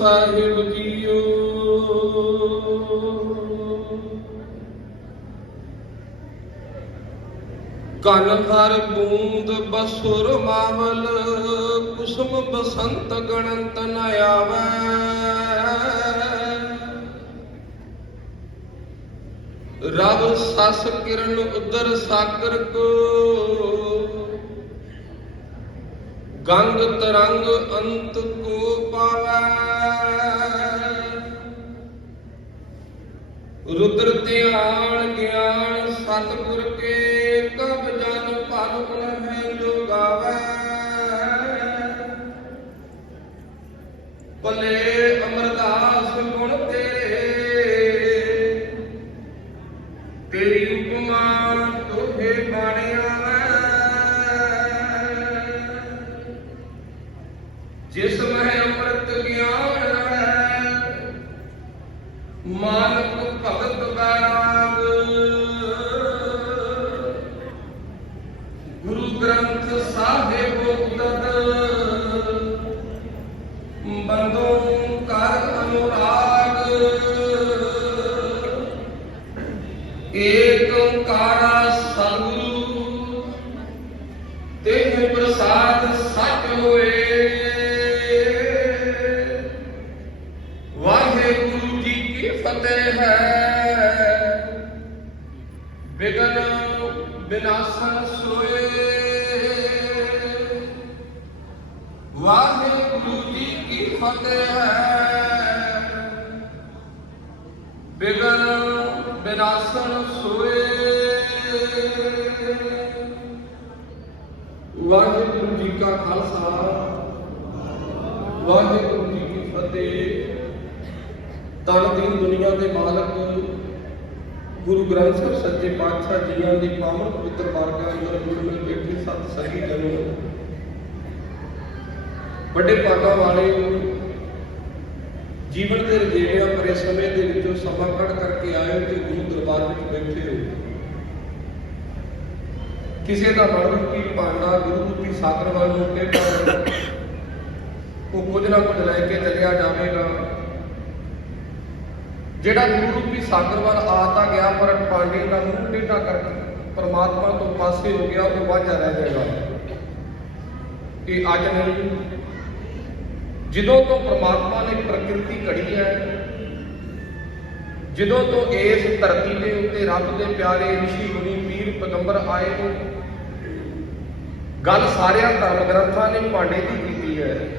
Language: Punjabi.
ਸਾਹਿਬ ਜੀਓ। ਕਨ ਹਰ ਬੂੰਦ ਬਸੁਰ ਮਾਵਲ, ਕੁਸਮ ਬਸੰਤ ਗਣੰਤ ਨ ਆਵੈ। ਰਬ ਸਸ ਕਿਰਨ ਉਦਰ ਸਾਗਰ ਕੋ। ਗੰਗ ਤਰੰਗ ਅੰਤ ਕੋ ਪਾਵੈ। ਰੁਦਰ ਧਿਆਨ ਗਿਆਨ ਸਤਿਗੁਰ ਕੇ ਕਬ ਜਨ ਭਲ ਗੁਣ ਹੈ ਭਲੇ ਓੰਕਾਰਾ ਸਤਿਗੁਰੂ ਤੇ ਪ੍ਰਸਾਦ ਸੱਚ ਹੋਏ। ਵਾਹਿਗੁਰੂ ਜੀ ਕੀ ਫਤਿਹ ਹੈ। ਬਿਗਨ ਬਿਨਾਸਨ ਸੋਏ ਵਾਹਿਗੁਰੂ ਜੀ ਕੀ ਫਤਿਹ ਹੈ। ਬਿਗਨ ਬਿਨਾਸਨ ਸੋਏ ਵਾਹਿਗੁਰੂ ਜੀ ਕਾ ਖਾਲਸਾ, ਵਾਹਿਗੁਰੂ ਜੀ ਕੀ ਫਤਿਹ। ਤਨ ਦੀਨ ਦੁਨੀਆ ਦੇ ਮਾਲਕ, ਗੁਰੂ ਗ੍ਰੰਥ ਸਾਹਿਬ ਸੱਚੇ ਪਾਤਸ਼ਾਹ ਜੀਆਂ ਦੀ ਪਾਵਨ ਪਵਿੱਤਰ ਬਾਰਗਾਹ ਅੰਦਰ ਗੁਰੂ ਮਿਲ ਬੈਠੇ ਸਤ ਸਹੀ ਜਨੋ। ਵੱਡੇ ਭਾਗਾਂ ਵਾਲੇ ਜੀਵਨ ਦੇ ਰਜੇਵਿਆਂ ਭਰੇ ਸਮੇਂ ਦੇ ਵਿੱਚੋਂ ਸਮਾਂ ਕੱਢ ਕਰਕੇ ਆਏ ਤੇ ਗੁਰੂ ਦਰਬਾਰ ਵਿੱਚ ਬੈਠੇ ਹੋ ਕਿਸੇ ਦਾ ਮਨ ਕੀ ਭਾਂਡਾ ਗੁਰੂ ਰੂਪੀ ਸਾਗਰ ਵੱਲ ਨੂੰ ਟੇਢਾ ਉਹ ਕੁਝ ਨਾ ਕੁਝ ਲੈ ਕੇ ਚੱਲਿਆ ਜਾਵੇਗਾ। ਜਿਹੜਾ ਗੁਰੂ ਰੂਪੀ ਸਾਗਰ ਵੱਲ ਆ ਤਾਂ ਗਿਆ, ਪਰ ਪਾਂਡੇ ਦਾ ਮੂੰਹ ਟੇਢਾ ਕਰਕੇ ਪਰਮਾਤਮਾ ਤੋਂ ਪਾਸੇ ਹੋ ਗਿਆ, ਉਹ ਵਾਝਾ ਰਹਿ ਜਾਏਗਾ। ਇਹ ਅੱਜ ਨਹੀਂ। ਜਦੋਂ ਤੋਂ ਪਰਮਾਤਮਾ ਨੇ ਪ੍ਰਕਿਰਤੀ ਘੜੀ ਹੈ ਜਦੋਂ ਤੋਂ ਇਸ ਧਰਤੀ ਦੇ ਉੱਤੇ ਰੱਬ ਦੇ ਪਿਆਰੇ ઋષਿ ਮੁਨੀ ਪੀਰ ਪਗੰਬਰ ਆਏ ਨੇ ਗੱਲ ਸਾਰਿਆਂ ਧਰਮ ਗ੍ਰੰਥਾਂ ਨੇ ਭਾਂਡੇ ਦੀ ਕੀਤੀ ਹੈ।